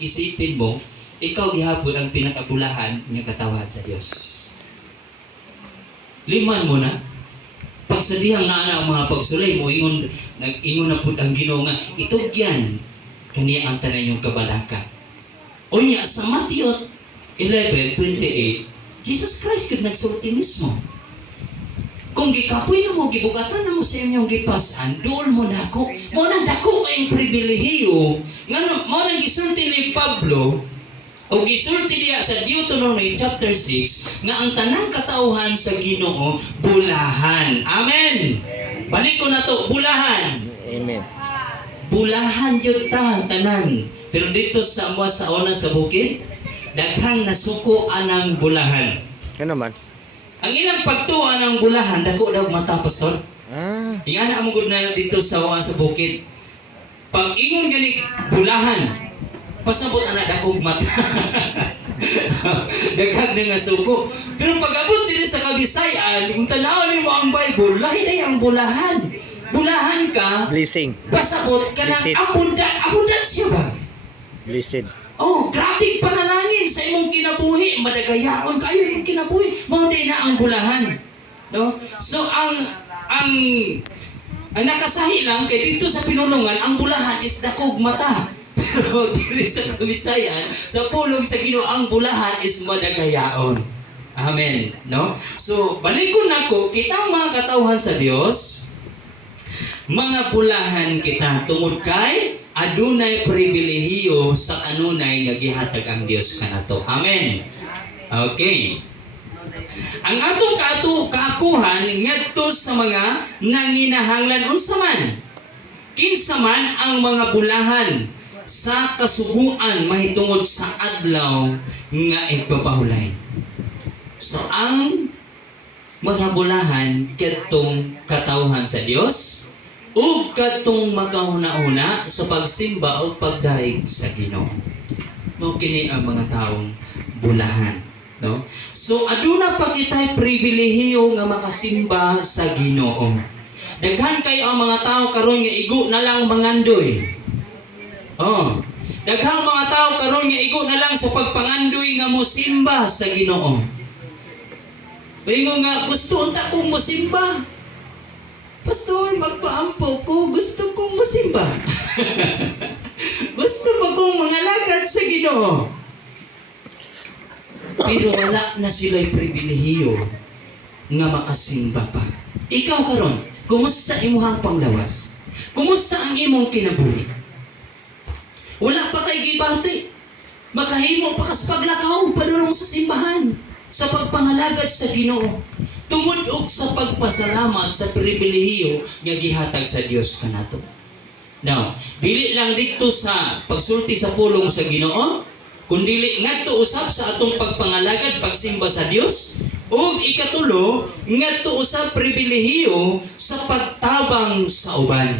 isipin mo, ikaw gihapon ang pinakabulahan nga katawhan sa Dios. Liman mo na. Pag sa dihang naana ang mga pagsulay mo, ingon na pud ang Ginoo nga itugyan kaniya ang tanan yung kabalaka. O niya, sa Matthew 11:28, Jesus Christ could nagsulti mismo. Kung gikapoy na mo, gibugatan na mo sa inyong gipasan, doon mo na ako. Mo nang dako kayong pribilehiyo. Nga mo nang gisulti ni Pablo, o gisulti diya sa Deuteronomy chapter 6, nga ang tanang katauhan sa Ginoo, bulahan. Amen! Balik ko na to, bulahan. Amen. Bulahan yun ta, tanan. Pero dito sa una sa bukid, daghang nasuko anang bulahan. Ano naman? Ang ilang pagtuwa ng bulahan, dako daw mata, pastor. Ingana mo gud na dito sa bukid. Pag ingon gani bulahan, pasabot anak dakog mata. Daghang nga suko. Pero pag abot dito sa Kabisayan, kung tanawin mo ang Bible, lahi na ang bulahan. Bulahan ka, Blessing. pasabot ka ng abundan siya ba? Blessed. Oh, grabe panalangin sa imong kinabuhi, madagayaon kayo imong kinabuhi, mao din na ang bulahan. No? So ang nakasahi lang kay dito sa pinulungan, ang bulahan is dakog mata. Pero diri sa Kabisayan, sa pulong sa Ginoo, ang bulahan is madagayaon. Amen. No? So balikon nako, kitang mga katawhan sa Dios, mga bulahan kita tungod kay adunay pribilehiyo sa kanunay nga gihatag ang Dios kanato. Amen. Okay. Ang atong kaakuhan ngadto sa mga nanginahanglan unsa man. Kinsa man ang mga bulahan sa kasuguan mahitungod sa adlaw nga igpapahulay. So ang mga bulahan kadtong katawhan sa Dios ug kadtong makahuna-huna sa pagsimba o pagdaig sa Ginoo. Mao kini ang mga taong bulahan, no? So aduna pa kitay pribilehiyo nga makasimba sa Ginoo. Daghan kayo ang mga tao karon nga igo na lang mangandoy. Oh, daghang mga tao karon nga igo na lang sa pagpangandoy nga mosimba sa Ginoo. Ingon nga gusto unta kong mosimba. Pastor, magpaampo ko, gusto kong masimba. Gusto mo kong mangalagad sa Ginoo. Pero wala na sila'y pribilehiyo nga makasimba pa. Ikaw karon, kumusta imuhang panglawas? Kumusta ang imong kinabuhi? Wala pa kay gibati. Makahimo pa kas paglakaw padulong sa simbahan, sa pagpangalagad sa Ginoo. Tungod og sa pagpasalamat sa pribilehiyo nga gihatag sa Dios kanato. Now, dili lang dito sa pagsulti sa pulong sa Ginoo, kundi ngadto usab sa atong pagpangalagad, pagsimba sa Dios, ug ikatulo ngadto usab pribilehiyo sa pagtabang sa uban.